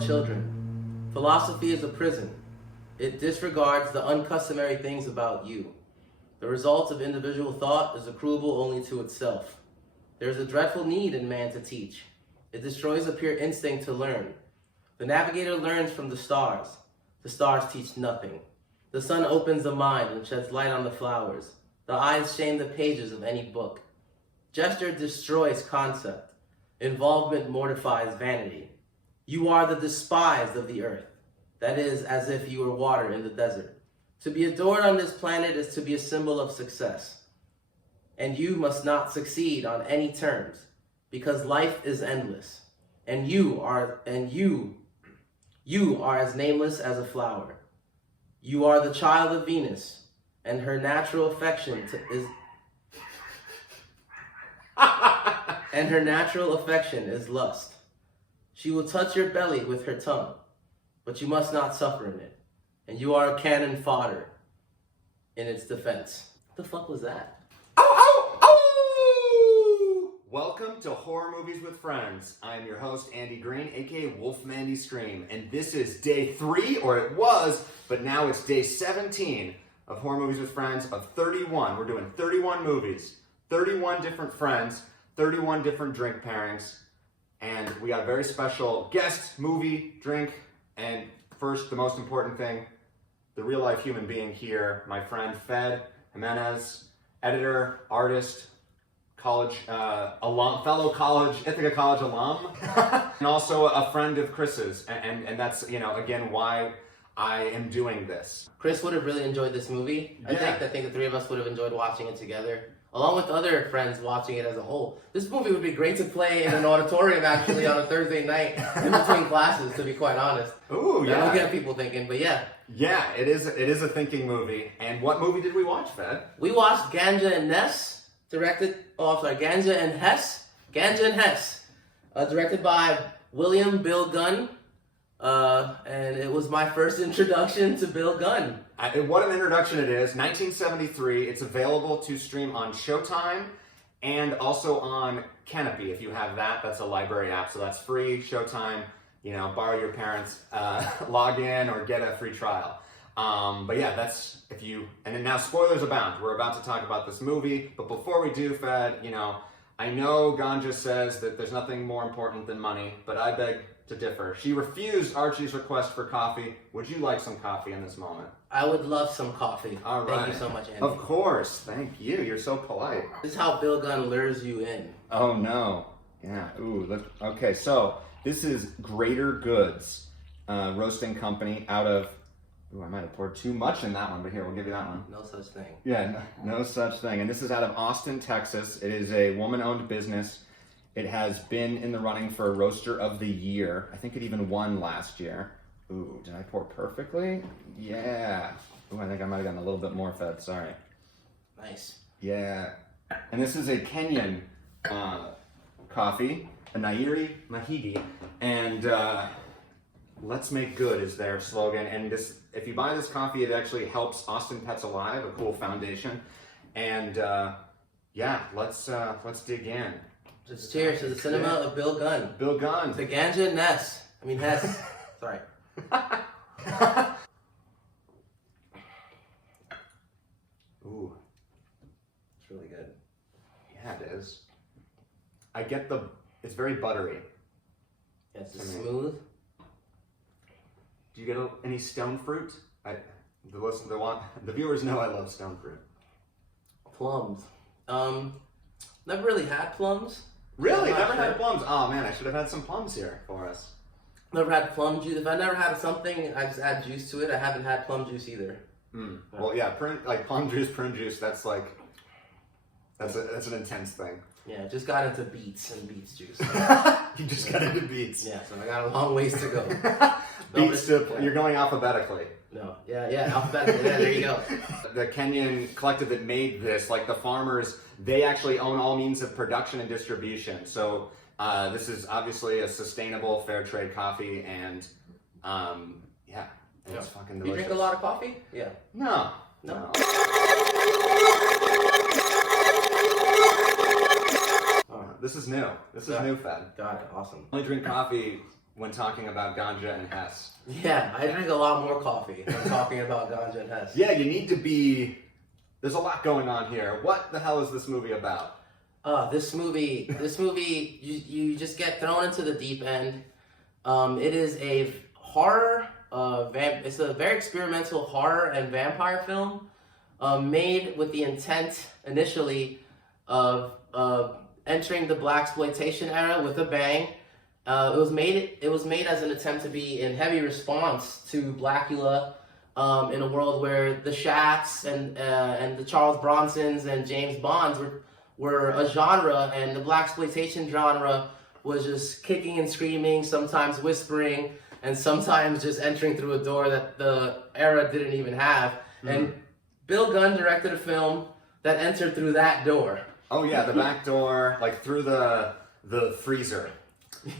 children. Philosophy is a prison. It disregards the uncustomary things about you. The result of individual thought is accruable only to itself. There is a dreadful need in man to teach. It destroys a pure instinct to learn. The navigator learns from the stars. The stars teach nothing. The sun opens the mind and sheds light on the flowers. The eyes shame the pages of any book. Gesture destroys concept. Involvement mortifies vanity. You are the despised of the earth. That is, as if you were water in the desert. To be adored on this planet is to be a symbol of success. And you must not succeed on any terms, because life is endless. And you are as nameless as a flower. You are the child of Venus, and her natural affection is lust. She will touch your belly with her tongue, but you must not suffer in it. And you are a cannon fodder in its defense. What the fuck was that? Ow, ow, ow! Welcome to Horror Movies with Friends. I am your host, Andy Green, aka Wolfmandy Screame, and this is day 3, or it was, but now it's day 17 of Horror Movies with Friends of 31. We're doing 31 movies, 31 different friends, 31 different drink pairings, and we got a very special guest, movie, drink, and first, the most important thing, the real-life human being here, my friend Fed Jimenez, editor, artist, college alum, fellow college, Ithaca College alum, and also a friend of Chris's, and that's, you know, again, why I am doing this. Chris would have really enjoyed this movie. Yeah. I think the three of us would have enjoyed watching it together, along with other friends watching it as a whole. This movie would be great to play in an auditorium, actually, on a Thursday night in between classes, to be quite honest. Ooh, yeah. That'll get people thinking, but yeah. Yeah, it is a thinking movie. And what movie did we watch, Fed? We watched Ganja and Hess, Ganja and Hess. Ganja and Hess, directed by Bill Gunn. And it was my first introduction to Bill Gunn. What an introduction it is. 1973. It's available to stream on Showtime and also on Canopy. If you have that, that's a library app, so that's free. Showtime, you know, borrow your parents' login or get a free trial. But yeah, that's if you. And then now, spoilers abound. We're about to talk about this movie, but before we do, Fed, you know, I know Ganja says that there's nothing more important than money, but I beg to differ. She refused Archie's request for coffee. Would you like some coffee in this moment? I would love some coffee. All right. Thank you so much, Andy. Of course. Thank you. You're so polite. This is how Bill Gunn lures you in. Oh, no. Yeah. Ooh. Look. Okay, so this is Greater Goods Roasting Company out of... Ooh, I might have poured too much in that one, but here, we'll give you that one. No such thing. Yeah, no such thing. And this is out of Austin, Texas. It is a woman-owned business. It has been in the running for Roaster of the Year. I think it even won last year. Ooh, did I pour perfectly? Yeah. Ooh, I think I might have gotten a little bit more, Fed. Sorry. Nice. Yeah. And this is a Kenyan coffee, a Nyeri Mahiga. And let's make good is their slogan. And this, if you buy this coffee, it actually helps Austin Pets Alive, a cool foundation. And yeah, let's dig in. Just cheers to the cinema of Bill Gunn. Bill Gunn. To Ganja and Hess. Hess. Sorry. Ooh. It's really good. Yeah, it is. I get it's very buttery. Yeah, it's smooth. Do you get any stone fruit? The viewers know I love stone fruit. Plums. Never really had plums. Really? Never had plums? Oh man, I should have had some plums here for us. Never had plum juice. If I never had something, I just add juice to it. I haven't had plum juice either. Well, yeah, like plum juice, prune juice. That's like that's an intense thing. Yeah, just got into beets and beets juice. You just got into beets. Yeah, so I got a long ways to go. Beets you're going alphabetically. No, yeah, alphabetically. Yeah, there you go. The Kenyan collective that made this, like the farmers, they actually own all means of production and distribution. So this is obviously a sustainable, fair trade coffee, and yeah, it's fucking delicious. You drink a lot of coffee? Yeah. No. This is new. This is new, Fed. Got it. Awesome. I only drink coffee when talking about Ganja and Hess. Yeah, I drink a lot more coffee when talking about Ganja and Hess. Yeah, you need to be... There's a lot going on here. What the hell is this movie about? This movie, you just get thrown into the deep end. It is a horror, it's a very experimental horror and vampire film, made with the intent initially of entering the blaxploitation era with a bang. It was made as an attempt to be in heavy response to Blackula, in a world where the Shaqs and the Charles Bronsons and James Bonds were a genre, and the blaxploitation genre was just kicking and screaming, sometimes whispering, and sometimes just entering through a door that the era didn't even have. And Bill Gunn directed a film that entered through that door. Oh yeah, the back door, like through the freezer.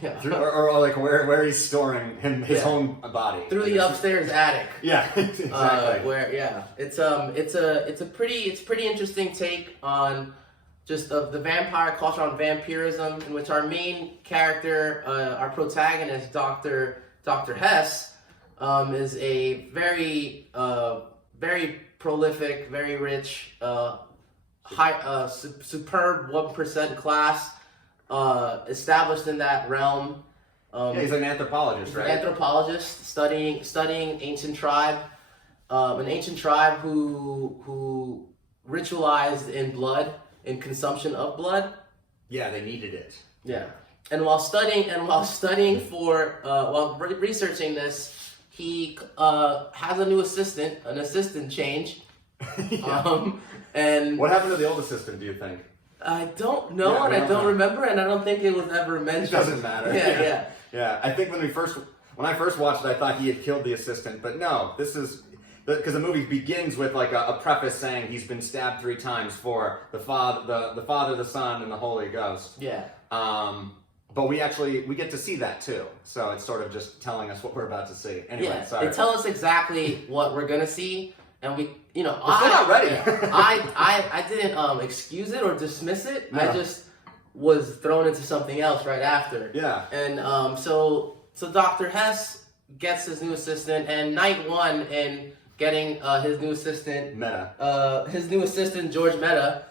Yeah. Or like where he's storing his own body. Through the upstairs attic. Yeah, exactly. It's a pretty interesting take on just of the vampire culture, on vampirism, in which our main character, our protagonist, Dr. Hess, is a very prolific, very rich, superb 1% class, established in that realm. He's an anthropologist, right? An anthropologist studying ancient tribe, an ancient tribe who ritualized in blood, in consumption of blood. Yeah, they needed it. Yeah, and while researching this, he has a new assistant, an assistant change. Yeah. And what happened to the old assistant, do you think? I don't know, and I don't remember, and I don't think it was ever mentioned. It doesn't matter. Yeah. Yeah, I think when I first watched it, I thought he had killed the assistant, but no, this is because the movie begins with like a preface saying he's been stabbed 3 times for the Father, the Son, and the Holy Ghost. Yeah. But we get to see that too, so it's sort of just telling us what we're about to see. Anyway, sorry. They tell us exactly what we're gonna see, and we're still not ready. I didn't excuse it or dismiss it. No. I just was thrown into something else right after. Yeah. And so Dr. Hess gets his new assistant, and night one in getting his new assistant, George Meta,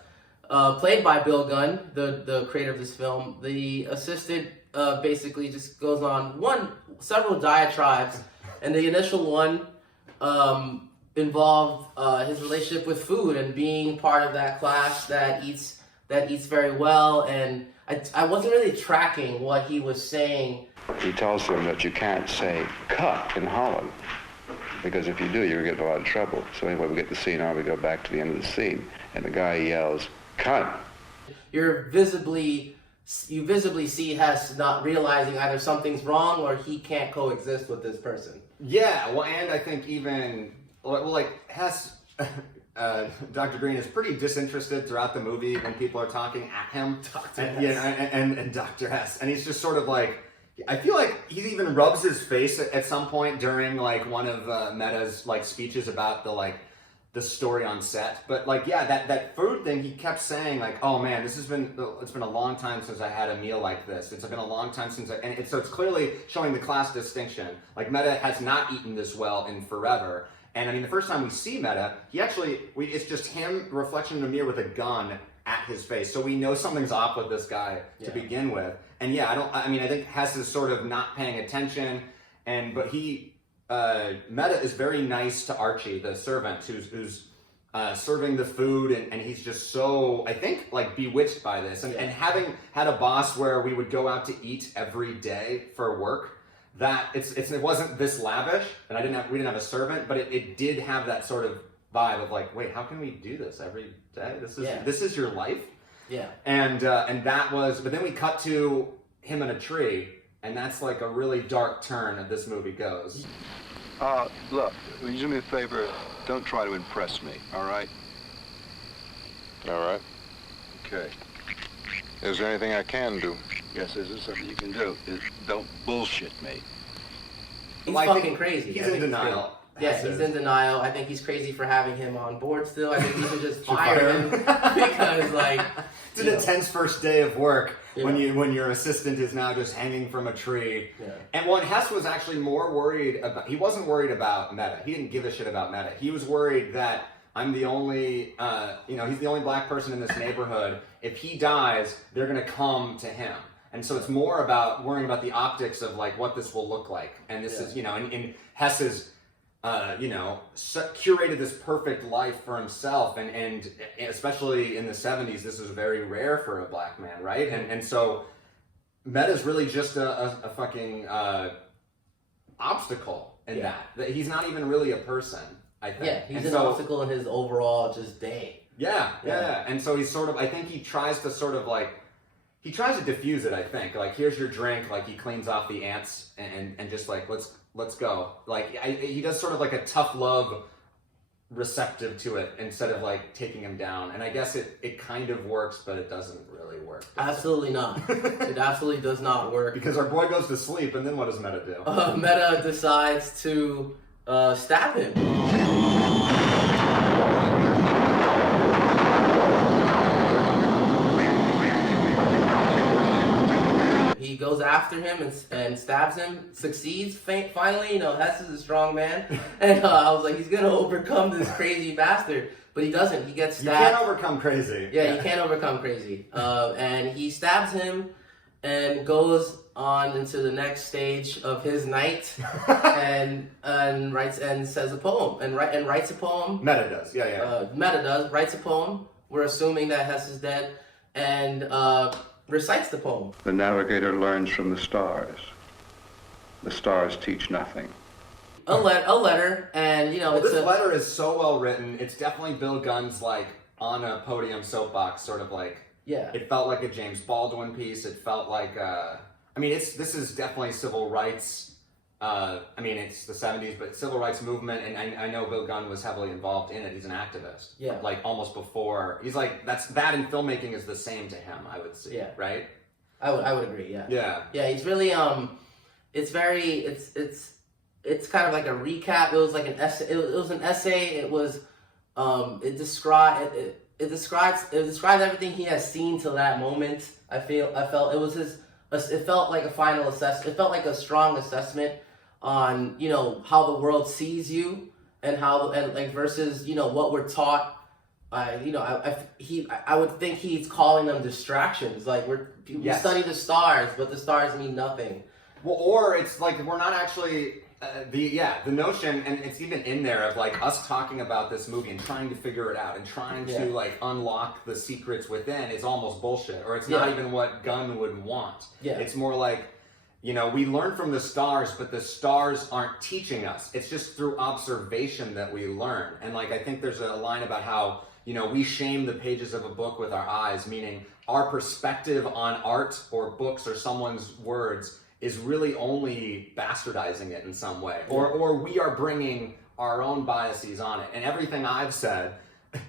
played by Bill Gunn, the creator of this film. The assistant basically just goes on several diatribes, and the initial one involved his relationship with food and being part of that class that eats very well. And I wasn't really tracking what he was saying. He tells them that you can't say cut in Holland, because if you do, you're going to get in a lot of trouble. So anyway, we get the scene on, we go back to the end of the scene, and the guy yells, cut! You visibly see Hess not realizing either something's wrong or he can't coexist with this person. Yeah, well, and I think even, like Hess, Dr. Green is pretty disinterested throughout the movie when people are talking at him. And Dr. Hess. And he's just sort of like, I feel like he even rubs his face at some point during like one of Meta's like speeches about the story on set. But like, yeah, that food thing, he kept saying like, oh man, it's been a long time since I had a meal like this. It's been a long time since so it's clearly showing the class distinction. Like Meta has not eaten this well in forever. And I mean, the first time we see Meta, it's just him, reflection in the mirror with a gun at his face. So we know something's off with this guy to begin with. And yeah, I think Hess is sort of not paying attention, but Meta is very nice to Archie, the servant, who's serving the food, and he's just so, I think, like bewitched by this. And having had a boss where we would go out to eat every day for work, that it wasn't this lavish, and we didn't have a servant, but it did have that sort of vibe of like, wait, how can we do this every day? This is your life? Yeah. And that was, but then we cut to him in a tree, and that's like a really dark turn that this movie goes. Look, will you do me a favor? Don't try to impress me, all right? All right. Okay. Is there anything I can do? Yes, there's something you can do. Don't bullshit me. He's fucking crazy. He's in denial. Yeah, Hess he's is. in denial. I think he's crazy for having him on board still. I think he should just fire him because, like, it's an intense first day of work when Yeah. when your assistant is now just hanging from a tree. Yeah. And when Hess was actually more worried about, he wasn't worried about Meta. He didn't give a shit about Meta. He was worried that I'm the only, he's the only black person in this neighborhood. If he dies, they're gonna come to him. And so it's more about worrying about the optics of like what this will look like. And this is, and Hess is, curated this perfect life for himself. And especially in the 70s, this is very rare for a black man, right? And so Meta's really just a fucking obstacle in that he's not even really a person, I think. Yeah, he's an obstacle in his overall just day. Yeah. And so he's sort of, I think he tries to sort of like, he tries to diffuse it, I think. Like, here's your drink. Like, he cleans off the ants and just like, let's go. Like, he does sort of like a tough love receptive to it instead of like taking him down. And I guess it kind of works, but it doesn't really work. Absolutely not. It absolutely does not work. Because our boy goes to sleep, and then what does Meta do? Meta decides to stab him. He goes after him and stabs him, succeeds finally. Hess is a strong man. And I was like, he's going to overcome this crazy bastard. But he doesn't. He gets stabbed. You can't overcome crazy. Yeah, you can't overcome crazy. And he stabs him and goes on into the next stage of his night and writes and says a poem and writes a poem. Meta does. Meta does. Writes a poem. We're assuming that Hess is dead. And recites the poem. The navigator learns from the stars. The stars teach nothing. A letter, and this letter is so well written. It's definitely Bill Gunn's like on a podium soapbox, sort of like. Yeah. It felt like a James Baldwin piece. It felt like this is definitely civil rights. It's the 70s, but civil rights movement, and I know Bill Gunn was heavily involved in it. He's an activist. Yeah. Like almost before. He's like that in filmmaking is the same to him, I would say. Yeah. Right? I would agree, yeah. Yeah. Yeah, he's really it's kind of like a recap. It was like an essay. It was an essay. It was it described everything he has seen till that moment. I felt it was it felt like a final assessment. It felt like a strong assessment on how the world sees you and versus what we're taught. I would think he's calling them distractions. Like we study the stars, but the stars mean nothing. Well, or it's like we're not actually the notion, and it's even in there of like us talking about this movie and trying to figure it out and trying to like unlock the secrets within is almost bullshit, or it's not even what Gunn would want. Yeah, it's more like we learn from the stars, but the stars aren't teaching us. It's just through observation that we learn. And like I think there's a line about how we shame the pages of a book with our eyes, meaning our perspective on art or books or someone's words is really only bastardizing it in some way. Or we are bringing our own biases on it. And everything I've said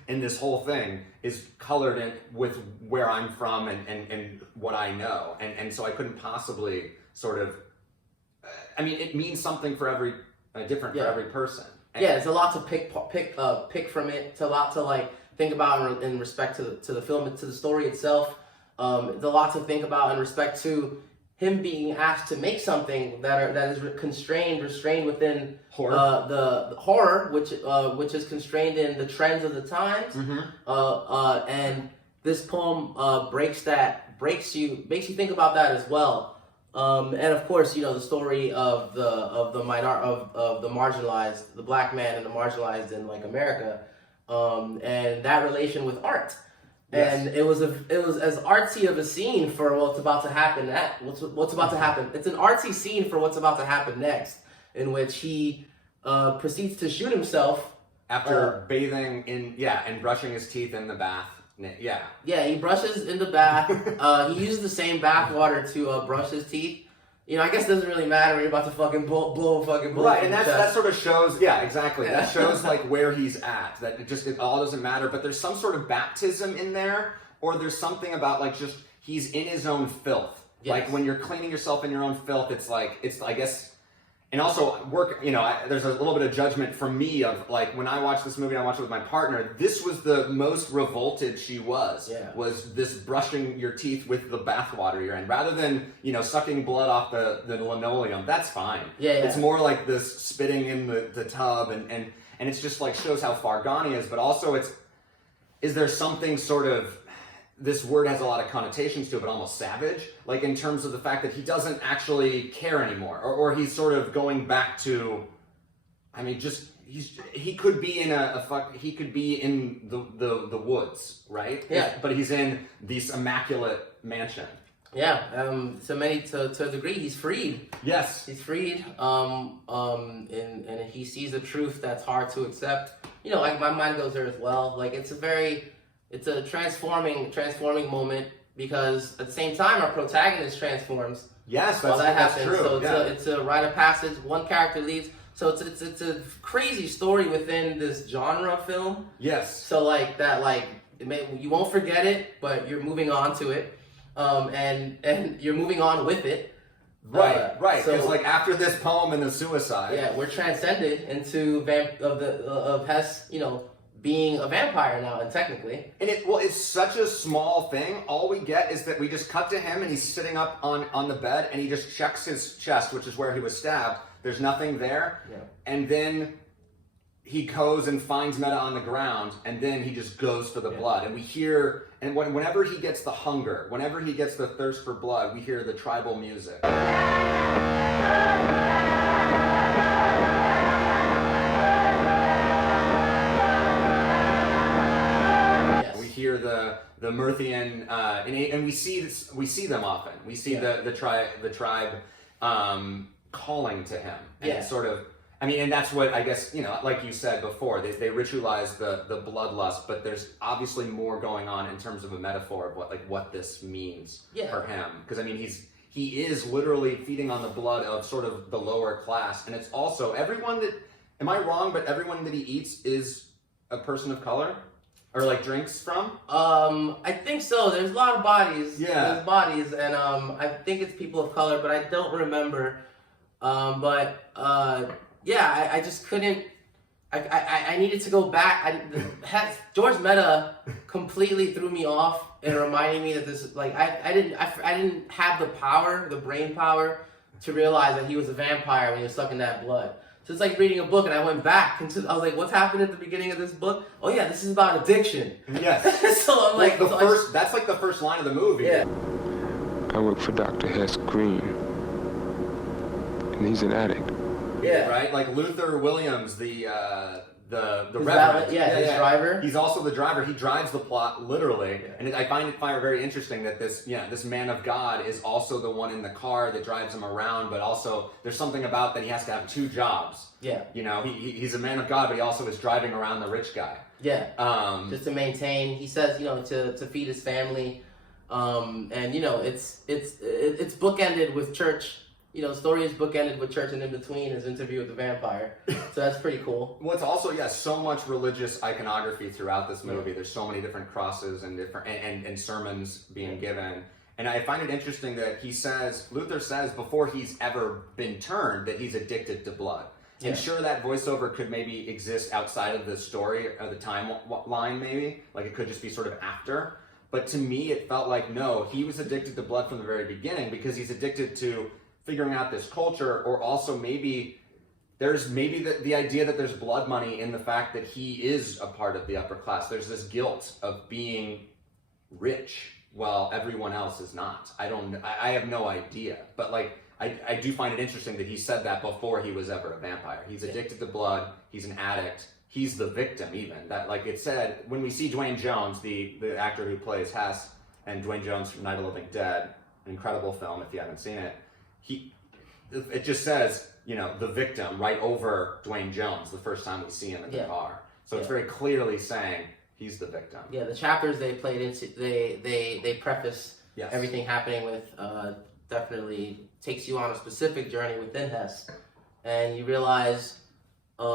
in this whole thing is colored in with where I'm from and what I know. And so I couldn't possibly sort of, it means something for every, different for every person. And there's a lot to pick from it. It's a lot to like think about in respect to the film, to the story itself. There's a lot to think about in respect to him being asked to make something that is restrained within horror. The horror, which is constrained in the trends of the times. Mm-hmm. And this poem makes you think about that as well. And of course, the story of the marginalized, the black man and the marginalized in like America, and that relation with art. Yes. And it was as artsy of a scene for what's about to happen. What's about to happen? It's an artsy scene for what's about to happen next, in which he proceeds to shoot himself after bathing and brushing his teeth in the bath. Yeah, he brushes in the bath. He uses the same bath water to brush his teeth. I guess it doesn't really matter when you're about to fucking blow a fucking bullet. Right, and that sort of shows, exactly. That shows like where he's at. That it all doesn't matter, but there's some sort of baptism in there, or there's something about like just he's in his own filth. Yes. Like when you're cleaning yourself in your own filth, it's I guess and also work, there's a little bit of judgment from me of like, when I watched this movie, I watched it with my partner, this was the most revolted she was this brushing your teeth with the bathwater you're in, rather than, sucking blood off the linoleum. That's fine. It's more like this spitting in the tub, and it's just like shows how far gone he is, but also is there something sort of, this word has a lot of connotations to it, but almost savage, like in terms of the fact that he doesn't actually care anymore, or he's sort of going back to, he could be in he could be in the woods, right? Yeah. But he's in this immaculate mansion. Yeah. To a degree, he's freed. Yes. He's freed. And he sees a truth that's hard to accept. Like my mind goes there as well. Like it's a transforming moment, because at the same time our protagonist transforms. Yes, while that happens. True. So it's a rite of passage. One character leaves. So it's a crazy story within this genre film. Yes. So like that, you won't forget it, but you're moving on to it, and you're moving on with it. Right. So it's like after this poem and the suicide. Yeah, we're transcended into of Hess, being a vampire now, and technically. And it's such a small thing. All we get is that we just cut to him and he's sitting up on the bed and he just checks his chest, which is where he was stabbed. There's nothing there. Yeah. And then he goes and finds Meta on the ground, and then he just goes for the blood. And we hear, and whenever he gets the hunger, whenever he gets the thirst for blood, we hear the tribal music. Hear the Murthian, and we see them often. We see the tribe calling to him, and it's sort of, and that's what I guess, like you said before, they ritualize the bloodlust, but there's obviously more going on in terms of a metaphor of what this means for him, because he is literally feeding on the blood of sort of the lower class, and it's also everyone that, am I wrong, but everyone that he eats is a person of color? Or drinks from? I think so. There's a lot of bodies. Yeah. There's bodies, and I think it's people of color, but I don't remember. I just couldn't. I needed to go back. George Meta completely threw me off and reminding me that this I didn't have the brain power to realize that he was a vampire when he was sucking that blood. So it's like reading a book, and I went back and I was like, "What's happened at the beginning of this book? Oh yeah, this is about addiction." Yes. So I'm like, that's like the first line of the movie. Yeah. I work for Dr. Hess Green, and he's an addict. Yeah. Right? Like Luther Williams, the his Reverend. his driver. He's also the driver. He drives the plot literally, and I find it very interesting that this man of God is also the one in the car that drives him around. But also, there's something about that he has to have two jobs. Yeah. He's a man of God, but he also is driving around the rich guy. Yeah. Just to maintain. He says, to feed his family, and it's bookended with church. The story is bookended with church, and in between is Interview with the Vampire. So that's pretty cool. Well, it's also, so much religious iconography throughout this movie. There's so many different crosses and different and sermons being given. And I find it interesting that Luther says before he's ever been turned that he's addicted to blood. And sure, that voiceover could maybe exist outside of the story or the timeline, maybe. Like it could just be sort of after. But to me, it felt like, no, he was addicted to blood from the very beginning because he's addicted to figuring out this culture, or also there's the idea that there's blood money in the fact that he is a part of the upper class. There's this guilt of being rich while everyone else is not. I have no idea, but I do find it interesting that he said that before he was ever a vampire. He's addicted to blood. He's an addict. He's the victim even. That it said, when we see Duane Jones, the actor who plays Hess, and Duane Jones from Night of the Living Dead, an incredible film if you haven't seen it, it just says, the victim right over Duane Jones the first time we see him in the car. So it's very clearly saying he's the victim. Yeah, the chapters they played into, they preface everything happening with definitely takes you on a specific journey within Hess, and you realize, he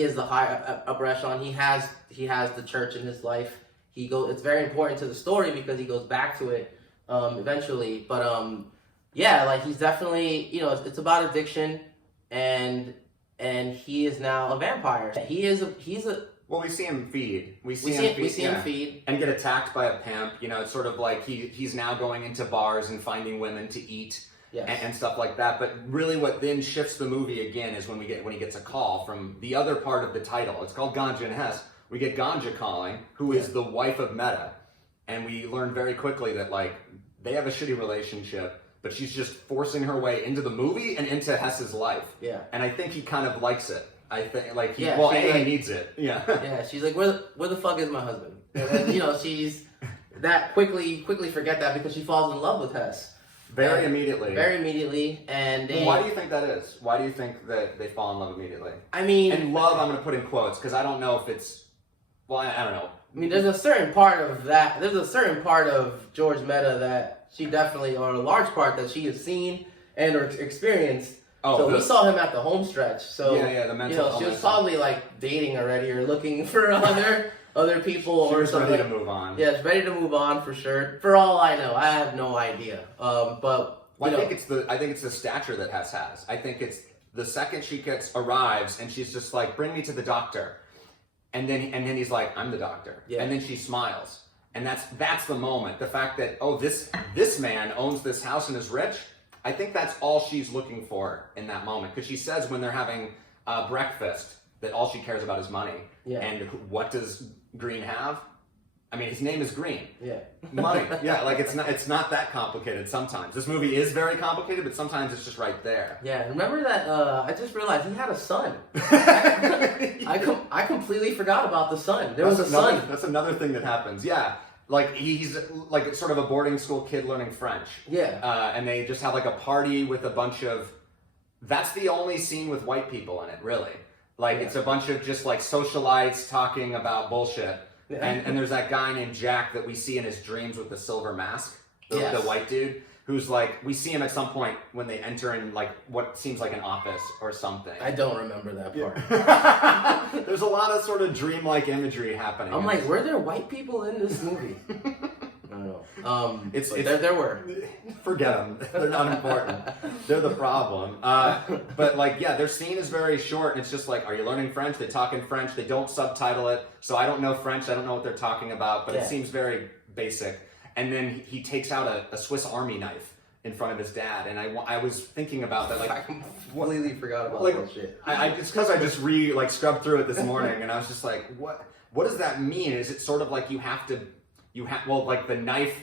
is the high upper echelon. He has the church in his life. It's very important to the story because he goes back to it eventually, but Yeah, like he's definitely, you know, it's about addiction, and he is now a vampire. He's a. Well, we see him feed. We see him feed and get attacked by a pimp. You know, it's sort of like he's now going into bars and finding women to eat. Yes. And stuff like that. But really what then shifts the movie again is when he gets a call from the other part of the title. It's called Ganja and Hess. We get Ganja calling, who is the wife of Meta. And we learn very quickly that, like, they have a shitty relationship, but she's just forcing her way into the movie and into Hess's life. Yeah. And I think he kind of likes it. I think, like, he needs it. Yeah. Yeah, she's like, where the fuck is my husband? And, you know, she's that quickly forget that because she falls in love with Hess. Very immediately. And why do you think that is? Why do you think that they fall in love immediately? I mean... And love, I'm going to put in quotes, because I don't know if it's... Well, I don't know. I mean, there's a certain part of George Meta that she definitely, or a large part that she has seen and or experienced. So we saw him at the home stretch. So, the mental she was probably, like, dating already or looking for other people she or was something. Ready to move on. Yeah, it's ready to move on for sure. For all I know, I have no idea. But I think it's the stature that Hess has. I think it's the second she arrives and she's just like, bring me to the doctor, and then he's like, I'm the doctor, and then she smiles, and that's the moment. The fact that this man owns this house and is rich. I think that's all she's looking for in that moment, because she says when they're having breakfast that all she cares about is money. Yeah. And what does Green have? I mean, his name is Green. Yeah. Money. Yeah, like it's not that complicated sometimes. This movie is very complicated, but sometimes it's just right there. Yeah, remember that, I just realized he had a son. I completely forgot about the son. There was a son. That's another thing that happens. Yeah. Like, he's like sort of a boarding school kid learning French. Yeah. And they just have like a party with a bunch of... That's the only scene with white people in it, really. Like, it's a bunch of just like socialites talking about bullshit. Yeah. And there's that guy named Jack that we see in his dreams with the silver mask, the white dude, who's like, we see him at some point when they enter in like what seems like an office or something. I don't remember that part. Yeah. There's a lot of sort of dreamlike imagery happening. I'm like, were there white people in this movie? I don't know. There were. Forget them. They're not important. They're the problem. But like, yeah, their scene is very short, and it's just like, are you learning French? They talk in French. They don't subtitle it, so I don't know French. I don't know what they're talking about, but it seems very basic. And then he takes out a Swiss Army knife in front of his dad, and I was thinking about that. Like, I completely forgot about that shit. It's because I just scrubbed through it this morning, and I was just like, what does that mean? Is it sort of like like the knife,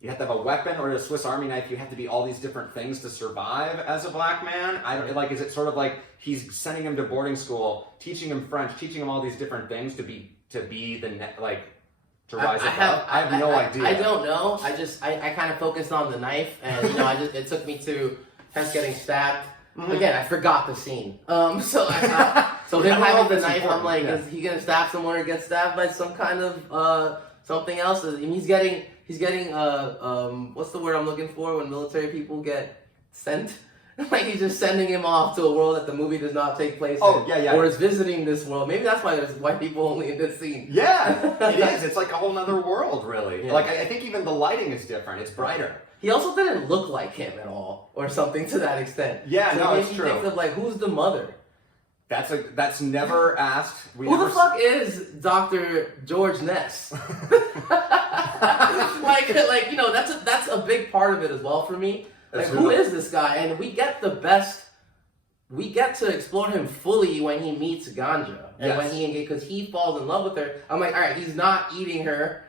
you have to have a weapon, or a Swiss Army knife, you have to be all these different things to survive as a black man? Is it sort of like he's sending him to boarding school, teaching him French, teaching him all these different things to rise above? I have no idea. I don't know. I kind of focused on the knife, and it took me to Hess getting stabbed. Mm-hmm. Again, I forgot the scene. So him having the knife, I'm like, is he gonna stab someone or get stabbed by some kind of something else? I mean, he's getting what's the word I'm looking for when military people get sent? Like, he's just sending him off to a world that the movie does not take place in. Or is visiting this world. Maybe that's why there's white people only in this scene. Yeah, it is. It's like a whole nother world, really. Yeah. Like, I think even the lighting is different. It's brighter. He also didn't look like him at all, or something to that extent. Yeah, so it's true. Think of, like, who's the mother? That's never asked. Who the fuck is Dr. George Ness? like that's a big part of it as well for me. Like, who is this guy? And we get to explore him fully when he meets Ganja. And when because he falls in love with her. I'm like, all right, he's not eating her.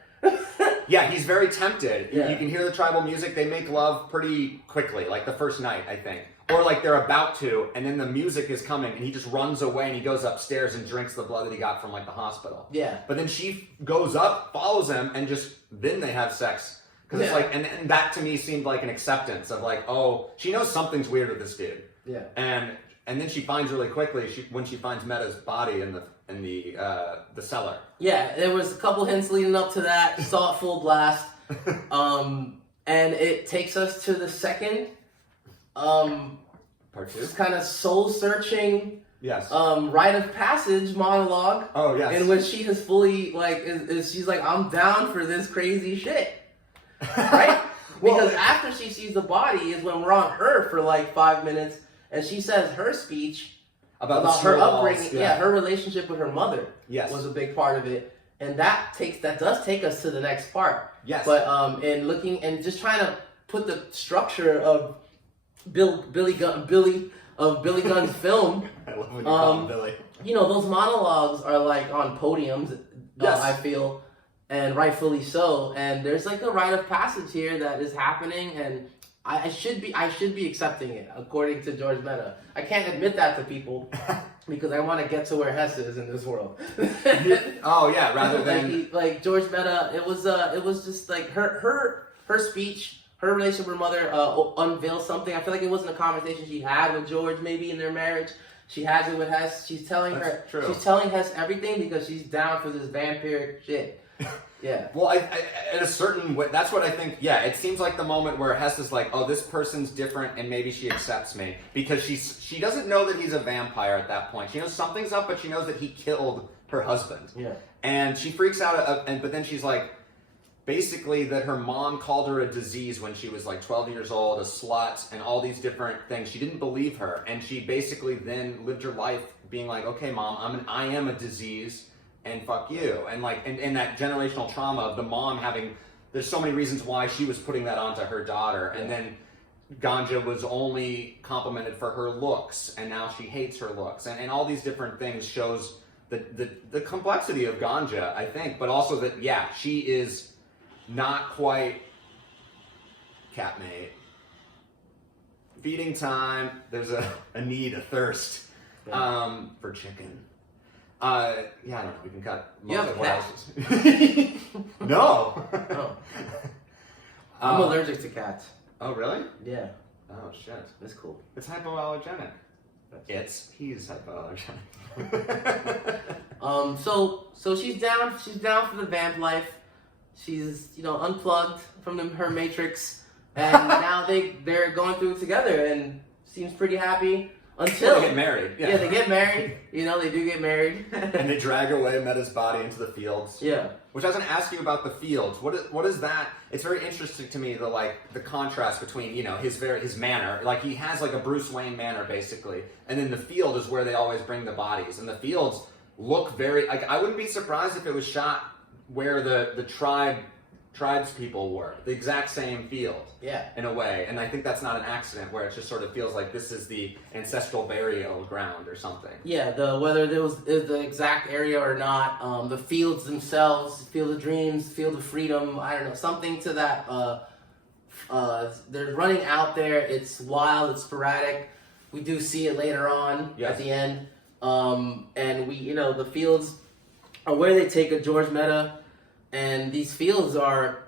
Yeah, he's very tempted. Yeah. You can hear the tribal music. They make love pretty quickly, like the first night, I think. Or like they're about to, and then the music is coming, and he just runs away, and he goes upstairs and drinks the blood that he got from like the hospital. Yeah. But then she goes up, follows him, and then they have sex. Because it's like, and that to me seemed like an acceptance of like, oh, she knows something's weird with this dude. Yeah. And then she finds really quickly when she finds Meta's body in the cellar. Yeah, there was a couple hints leading up to that. Saw it full blast. And it takes us to the second part two. This kind of soul searching Yes. Rite of passage monologue. Oh, yes. In which she has fully, like, she's like, I'm down for this crazy shit. Right? Because after she sees the body is when we're on her for like 5 minutes, and she says her speech about her upbringing. Her relationship with her mother was a big part of it, and that does take us to the next part. Yes. But in looking and just trying to put the structure of Billy Gunn's film. I love when you call him Billy. You know, those monologues are like on podiums. I feel, and rightfully so. And there's like a rite of passage here that is happening, and I should be accepting it according to George Mehta. I can't admit that to people because I want to get to where Hess is in this world. Rather than like George Mehta, it was just like her speech, her relationship with her mother unveiled something. I feel like it wasn't a conversation she had with George maybe in their marriage. She has it with Hess. She's telling Hess everything because she's down for this vampiric shit. Yeah. Well, I in a certain way, that's what I think. Yeah, it seems like the moment where Hess is like, "Oh, this person's different, and maybe she accepts me," because she doesn't know that he's a vampire at that point. She knows something's up, but she knows that he killed her husband. Yeah. And she freaks out, but then she's like, basically that her mom called her a disease when she was like 12 years old, a slut, and all these different things. She didn't believe her, and she basically then lived her life being like, "Okay, mom, I am a disease. And fuck you." And like, and that generational trauma of the mom having, there's so many reasons why she was putting that onto her daughter. And then Ganja was only complimented for her looks, and now she hates her looks. And all these different things shows the complexity of Ganja, I think, but also that, she is not quite catmate. Feeding time, there's a need, a thirst for chicken. I don't know. We can cut. You have a cat? No. Oh. I'm allergic to cats. Oh, really? Yeah. Oh, shit. That's cool. It's hypoallergenic. He's hypoallergenic. So she's down for the vamp life. She's, unplugged from her matrix, and now they're going through it together, and seems pretty happy. Until they get married. Yeah, they get married. They do get married. And they drag away Meta's body into the fields. Yeah. Which I was going to ask you about the fields. What is that? It's very interesting to me, the contrast between, his manner. Like, he has like a Bruce Wayne manner, basically. And then the field is where they always bring the bodies. And the fields look very, like, I wouldn't be surprised if it was shot where the tribes people were. The exact same field. Yeah. In a way. And I think that's not an accident, where it just sort of feels like this is the ancestral burial ground or something. Yeah, whether there was the exact area or not, the fields themselves, Field of Dreams, Field of Freedom, I don't know, something to that. They're running out there. It's wild, it's sporadic. We do see it later on at the end. And we, the fields are where they take a George Mehta. And these fields are,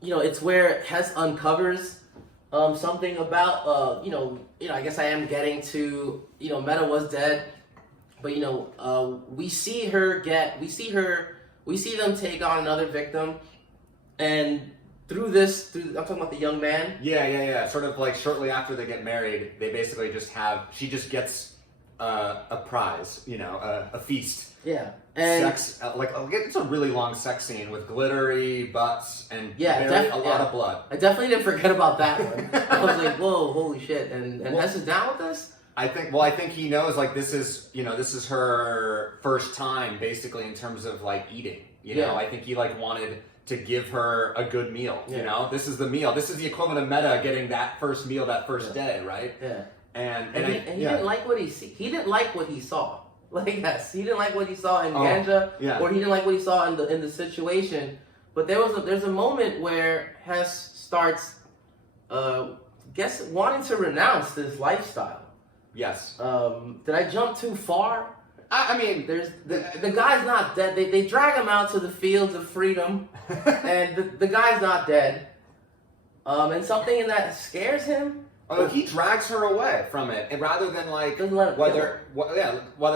it's where Hess uncovers something about, I guess I am getting to, Mehta was dead, but, we see them take on another victim, and I'm talking about the young man. Yeah. Sort of like shortly after they get married, they basically she just gets a prize, a feast. Yeah. And sex, it's a really long sex scene with glittery butts and a lot of blood. I definitely didn't forget about that one. I was like, whoa, holy shit. And Hess is down with this? I think he knows, like, this is her first time, basically, in terms of, like, eating. I think he, like, wanted to give her a good meal, This is the meal. This is the equivalent of Mehta getting that first meal that first day, right? Yeah. And he didn't like what he didn't like what he saw. Like, yes, he didn't like what he saw in Ganja, or he didn't like what he saw in the situation. But there's a moment where Hess starts, wanting to renounce this lifestyle. Yes. Did I jump too far? I mean, there's the guy's not dead. They drag him out to the fields of freedom, and the guy's not dead. And something in that scares him. Although he drags her away from it, and rather than whether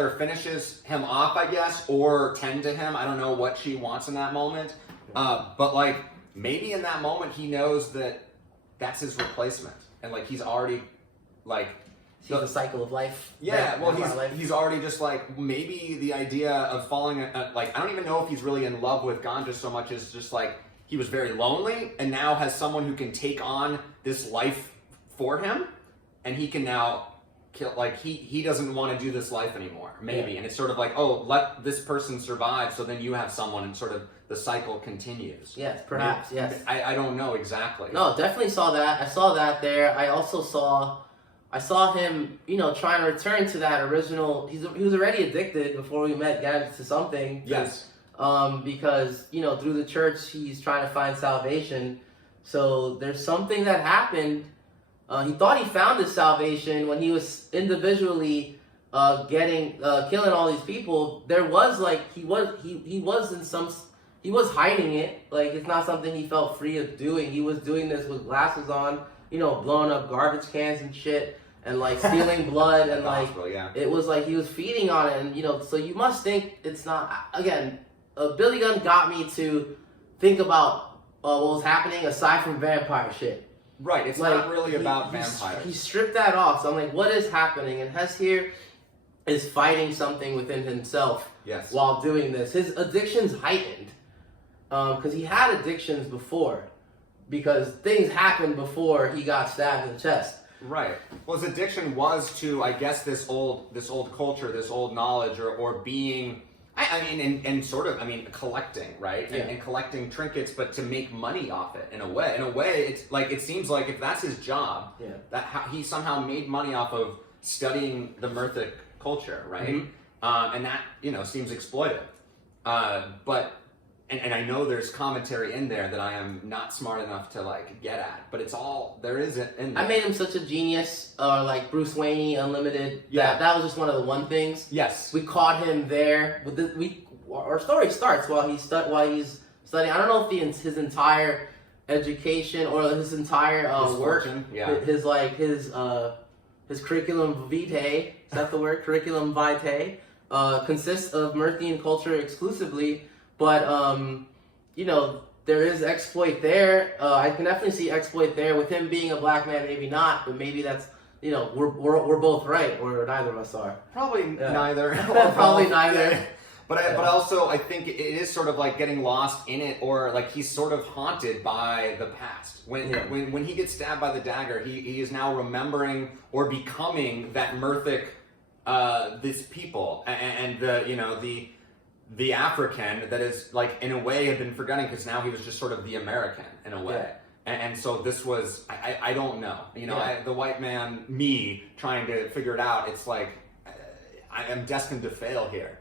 it finishes him off, I guess, or tend to him. I don't know what she wants in that moment, but like maybe in that moment he knows that that's his replacement, and like he's already like the cycle of life. Yeah, well, he's already just like maybe the idea of falling like I don't even know if he's really in love with Ganja so much as just like he was very lonely, and now has someone who can take on this life for him, and he can now kill, like, he doesn't want to do this life anymore, maybe. And it's sort of like, oh, let this person survive, so then you have someone, and sort of the cycle continues. Yes, perhaps, yes. I don't know exactly. No, definitely saw that. I saw that there. I also saw him, you know, trying to return to that original. He was already addicted before we met Ganja to something. Yes. Because, you know, through the church, he's trying to find salvation. So there's something that happened. He thought he found his salvation when he was individually killing all these people. There was like he was hiding it. Like, it's not something he felt free of doing. He was doing this with glasses on, you know, blowing up garbage cans and shit, and like stealing blood, and like it was like he was feeding on it, and you know, so you must think it's not. Again, Billy Gunn got me to think about what was happening aside from vampire shit. Right, it's like, not really about vampires. He stripped that off, so I'm like, what is happening? And Hess here is fighting something within himself while doing this. His addiction's heightened, because he had addictions before, because things happened before he got stabbed in the chest. Right. Well, his addiction was to, I guess, this old culture, this old knowledge, or being... I mean, and sort of, I mean, collecting, right? Yeah. And collecting trinkets, but to make money off it in a way. In a way, it's like, it seems like if that's his job, that he somehow made money off of studying the Murthic culture, right? Mm-hmm. And that, you know, seems exploitive. But I know there's commentary in there that I am not smart enough to like get at, but it's all there is in there. I made him such a genius, like Bruce Wayne Unlimited. Yeah, that was just one of the one things. Yes, we caught him there. Our story starts while he's studying. I don't know if his entire education or his entire work, his curriculum vitae, is that the word? Curriculum vitae consists of Murthian culture exclusively. But, you know, there is exploit there. I can definitely see exploit there. With him being a black man, maybe not, but maybe that's, you know, we're both right, or neither of us are. Probably neither. Probably neither. Yeah. But also, I think it is sort of like getting lost in it, or like he's sort of haunted by the past. When he gets stabbed by the dagger, he is now remembering or becoming that Murthic, this people, and the, you know, the African that is, like, in a way had been forgotten because now he was just sort of the American in a way. And so this was, I don't know. You know, the white man, me, trying to figure it out, it's like, I am destined to fail here.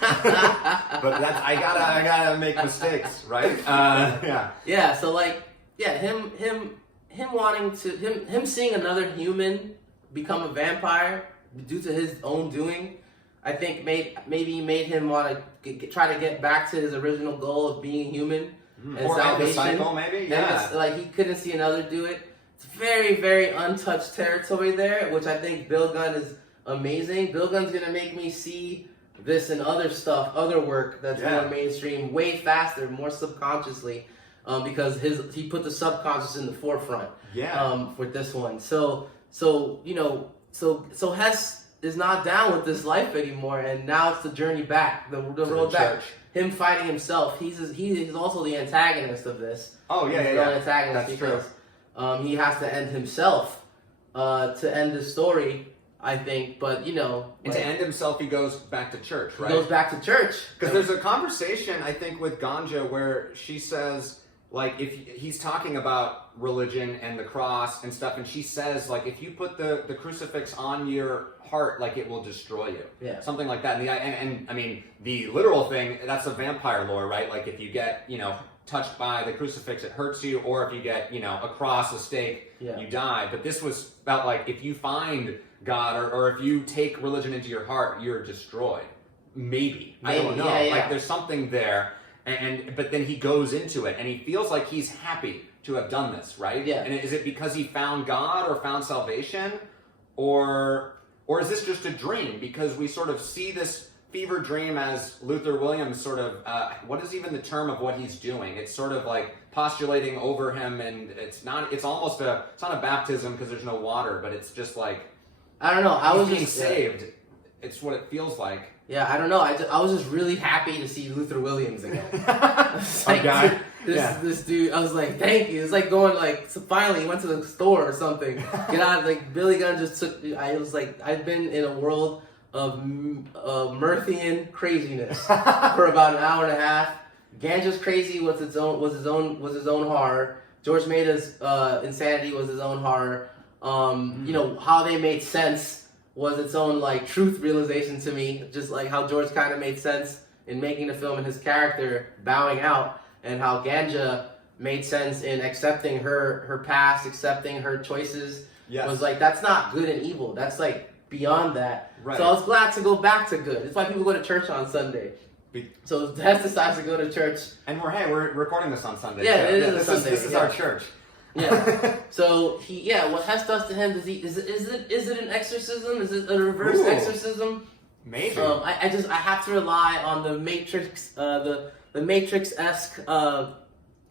But that's, I gotta make mistakes, right? Yeah, so like, him wanting to, him seeing another human become a vampire due to his own doing, I think maybe made him want to try to get back to his original goal of being human and or salvation. The cycle, maybe. Yeah, and like he couldn't see another do it. It's very, very untouched territory there, which I think Bill Gunn is amazing. Bill Gunn's gonna make me see this and other stuff, other work that's more mainstream, way faster, more subconsciously, because he put the subconscious in the forefront. With this one, so you know, so Hess is not down with this life anymore, and now it's the journey back, the road back. Him fighting himself. He's also the antagonist of this. Antagonist That's because he has to end himself to end the story, I think. But you know, and to end himself, he goes back to church, right? He goes back to church because there's a conversation I think with Ganja where she says, like, if he's talking about religion and the cross and stuff, and she says, like, if you put the crucifix on your heart, like, it will destroy you. Yeah. Something like that. And I mean, the literal thing, that's a vampire lore, right? Like, if you get, you know, touched by the crucifix, it hurts you, or if you get, you know, a cross, a stake, you die. But this was about, like, if you find God, or if you take religion into your heart, you're destroyed. Maybe. I don't know. Like, there's something there. But then he goes into it, and he feels like he's happy to have done this, right? Yeah. And is it because he found God or found salvation, or is this just a dream? Because we sort of see this fever dream as Luther Williams sort of, what is even the term of what he's doing? It's sort of like postulating over him, and it's not a baptism because there's no water, but it's just like, I don't know. I was being saved. It's what it feels like. Yeah, I don't know. I was just really happy to see Luther Williams again. Our guy. This dude, I was like, thank you. It's like going like, so finally he went to the store or something. Get out, like Billy Gunn just took. I was like, I've been in a world of Murthian craziness for about an hour and a half. Ganja's crazy was his own horror. George Maida's insanity was his own horror. You know, how they made sense was its own like truth realization to me, just like how George kind of made sense in making the film and his character bowing out, and how Ganja made sense in accepting her past, accepting her choices. Yes. Was like, that's not good and evil. That's like beyond that. Right. So I was glad to go back to good. That's why people go to church on Sunday. So Hess decides to go to church. And we're recording this on Sunday. Yeah, so, it is a Sunday. This is our church. Yeah. So what Hess does to him is it an exorcism? Is it a reverse exorcism? Maybe. I have to rely on the Matrix, the Matrix-esque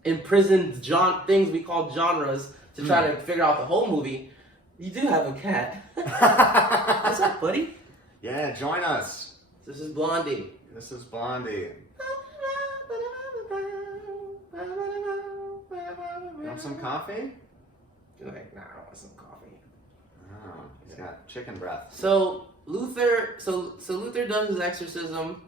imprisoned things we call genres to try to figure out the whole movie. You do have a cat. What's up, buddy? Yeah, join us. This is Blondie. This is Blondie. You want some coffee? You're like, nah, I don't want some coffee. Oh, he's got chicken breath. So Luther does his exorcism.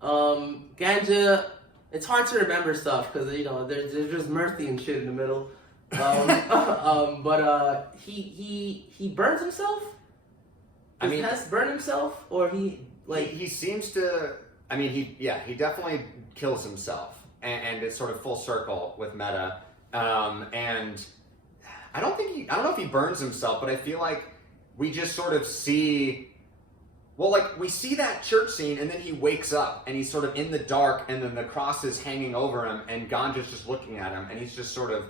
Ganja, it's hard to remember stuff because you know there's just Murthy and shit in the middle. But he burns himself. Does Hess burn himself, or he seems to. I mean, he definitely kills himself, and it's sort of full circle with Meta. And I don't know if he burns himself, but I feel like we just sort of see. Well, like, we see that church scene, and then he wakes up, and he's sort of in the dark, and then the cross is hanging over him, and Ganja's just looking at him, and he's just sort of,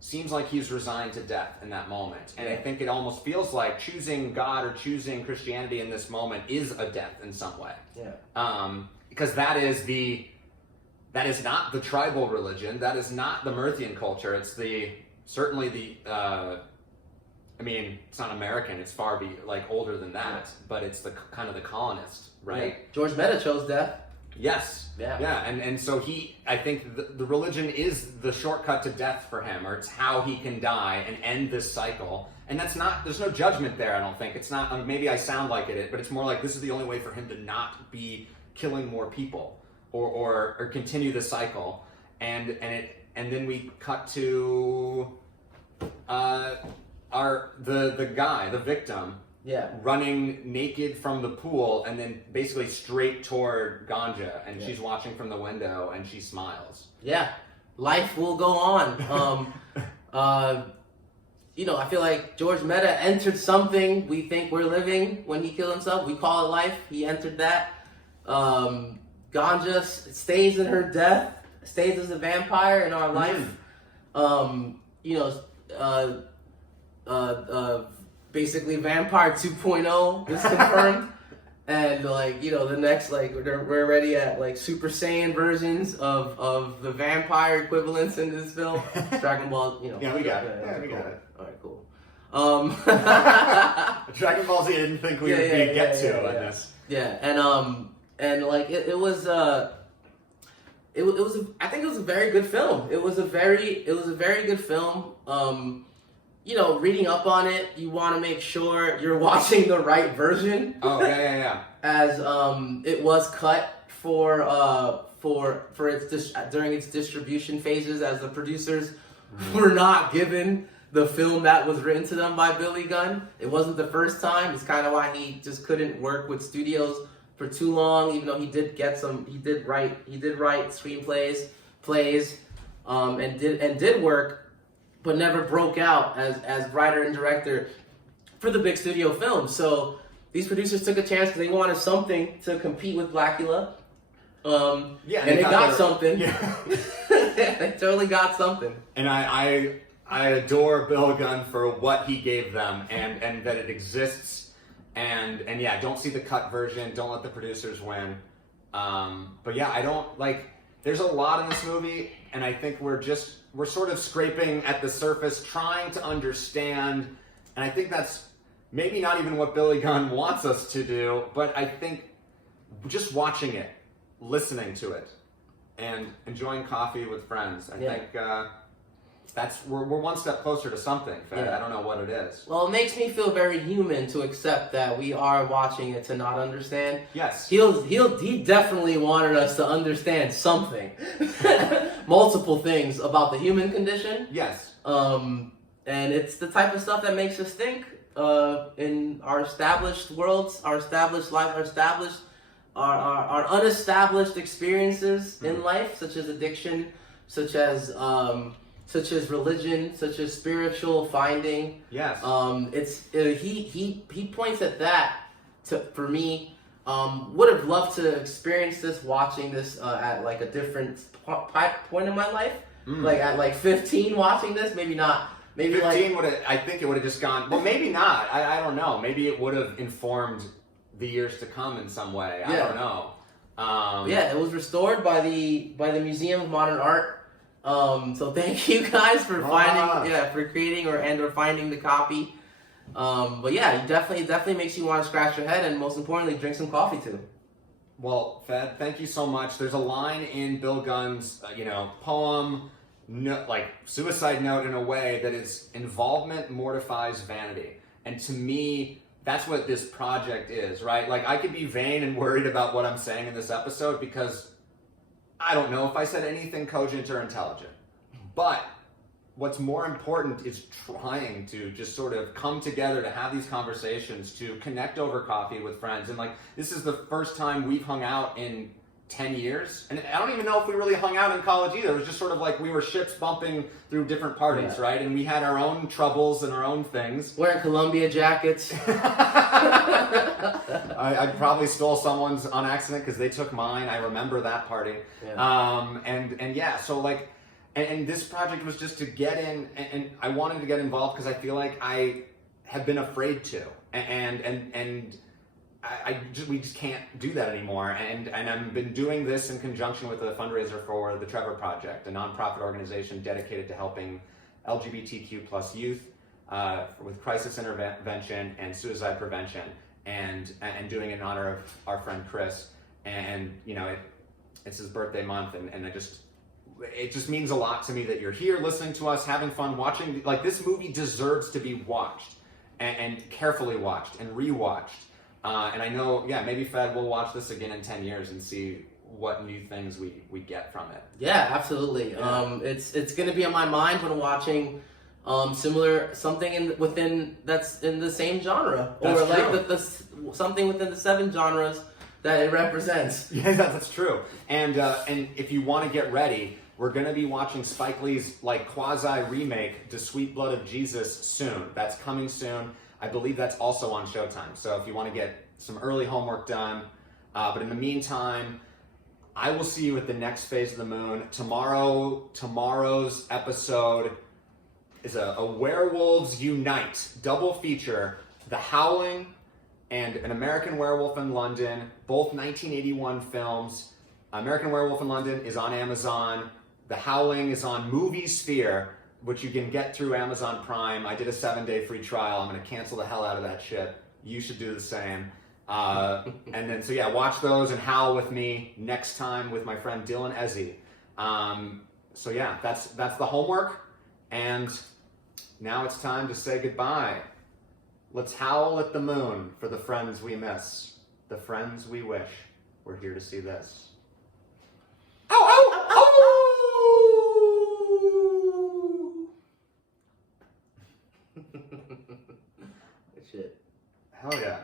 seems like he's resigned to death in that moment. And I think it almost feels like choosing God or choosing Christianity in this moment is a death in some way. Yeah. Because that is not the tribal religion, that is not the Murthian culture, it's certainly the, I mean, it's not American. It's far older than that, but it's the kind of the colonist, right? Yeah. George Meta chose death. Yes. Yeah. And so I think the religion is the shortcut to death for him, or it's how he can die and end this cycle. And there's no judgment there. I don't think it's not. Maybe I sound like it, but it's more like this is the only way for him to not be killing more people or continue the cycle. And then we cut to. The victim, running naked from the pool and then basically straight toward Ganja, and she's watching from the window and she smiles. Yeah, life will go on. You know, I feel like George Meta entered something we think we're living when he killed himself. We call it life. He entered that. Ganja stays in her death, stays as a vampire in our life. You know, basically Vampire 2.0 is confirmed. And like, you know, the next, like, we're already at like Super Saiyan versions of the vampire equivalents in this film. Dragon Ball, you know. Yeah, we got it. We got it. All right, cool. Dragon Ball Z, I didn't think we would get to on this. Yeah, and like it was I think it was a very good film. It was a very good film. You know, reading up on it, you want to make sure you're watching the right version. Oh yeah. As it was cut for its during its distribution phases, as the producers were not given the film that was written to them by Billy Gunn. It wasn't the first time. It's kind of why he just couldn't work with studios for too long, even though he did write screenplays, plays, and did work, but never broke out as writer and director for the big studio films. So these producers took a chance because they wanted something to compete with Blackula. And they got something. Yeah. They totally got something. And I adore Bill Gunn for what he gave them and that it exists. And yeah, don't see the cut version. Don't let the producers win. But yeah, I don't like. There's a lot in this movie, and I think we're sort of scraping at the surface, trying to understand. And I think that's maybe not even what Billy Gunn wants us to do, but I think just watching it, listening to it, and enjoying coffee with friends. I think we're one step closer to something, Fed. I don't know what it is. Well, it makes me feel very human to accept that we are watching it to not understand. Yes. He definitely wanted us to understand something. Multiple things about the human condition. Yes. And it's the type of stuff that makes us think in our established worlds, our established life, our unestablished experiences in life, such as addiction, such as religion, such as spiritual finding. Yes. He points at that for me. Would have loved to experience this, watching this at like a different point in my life, like at like 15, watching this. Maybe not. Maybe 15 would have. I think it would have just gone. Well, maybe not. I don't know. Maybe it would have informed the years to come in some way. I don't know. It was restored by the Museum of Modern Art. So thank you guys for for creating or finding the copy. But yeah, it definitely makes you want to scratch your head, and most importantly, drink some coffee too. Well, Fed, thank you so much. There's a line in Bill Gunn's, poem, like suicide note, in a way that is involvement mortifies vanity, and to me, that's what this project is, right? Like, I could be vain and worried about what I'm saying in this episode because I don't know if I said anything cogent or intelligent. But what's more important is trying to just sort of come together to have these conversations, to connect over coffee with friends. And like, this is the first time we've hung out in 10 years. And I don't even know if we really hung out in college either. It was just sort of like we were ships bumping through different parties, right? And we had our own troubles and our own things. Wearing Columbia jackets. I probably stole someone's on accident because they took mine. I remember that party. So like, and this project was just to get in, and I wanted to get involved because I feel like I have been afraid to, and we just can't do that anymore. And I've been doing this in conjunction with a fundraiser for the Trevor Project, a nonprofit organization dedicated to helping LGBTQ plus youth with crisis intervention and suicide prevention, and doing it in honor of our friend Chris. And it's his birthday month, and it just means a lot to me that you're here listening to us, having fun, watching. Like, this movie deserves to be watched and carefully watched and rewatched. And I know, maybe Fed will watch this again in 10 years and see what new things we get from it. Yeah, absolutely. Yeah. It's going to be on my mind when watching something within that's in the same genre, That's or like true. the something within the 7 genres that it represents. Yeah, that's true. And if you want to get ready, we're going to be watching Spike Lee's like quasi remake, The Sweet Blood of Jesus, soon. That's coming soon. I believe that's also on Showtime. So if you want to get some early homework done, but in the meantime, I will see you at the next phase of the moon. Tomorrow's episode is a Werewolves Unite double feature, The Howling and An American Werewolf in London, both 1981 films. American Werewolf in London is on Amazon. The Howling is on Movie Sphere, which you can get through Amazon Prime. I did a 7-day free trial. I'm going to cancel the hell out of that shit. You should do the same. And then, watch those and howl with me next time with my friend Dylan Ezzy. That's the homework. And now it's time to say goodbye. Let's howl at the moon for the friends we miss, the friends we wish were here to see this. Ow, ow, ow! Shit. Hell yeah.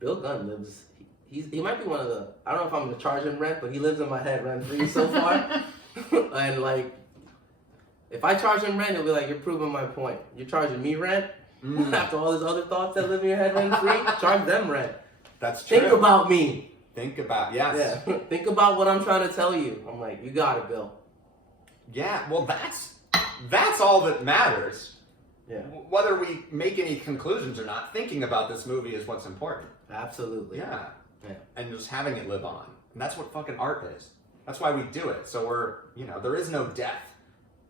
Bill Gunn lives. He might be one of the. I don't know if I'm gonna charge him rent, but he lives in my head rent free so far. And like, if I charge him rent, he'll be like, "You're proving my point. You're charging me rent after all these other thoughts that live in your head rent free. Charge them rent. That's true. Think about me. Think about yes. Yeah. Think about what I'm trying to tell you. I'm like, you got it, Bill. Yeah. Well, that's all that matters. Yeah. Whether we make any conclusions or not, thinking about this movie is what's important. Absolutely. Yeah. And just having it live on. And that's what fucking art is. That's why we do it. So there is no death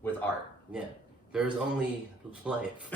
with art. Yeah. There's only life.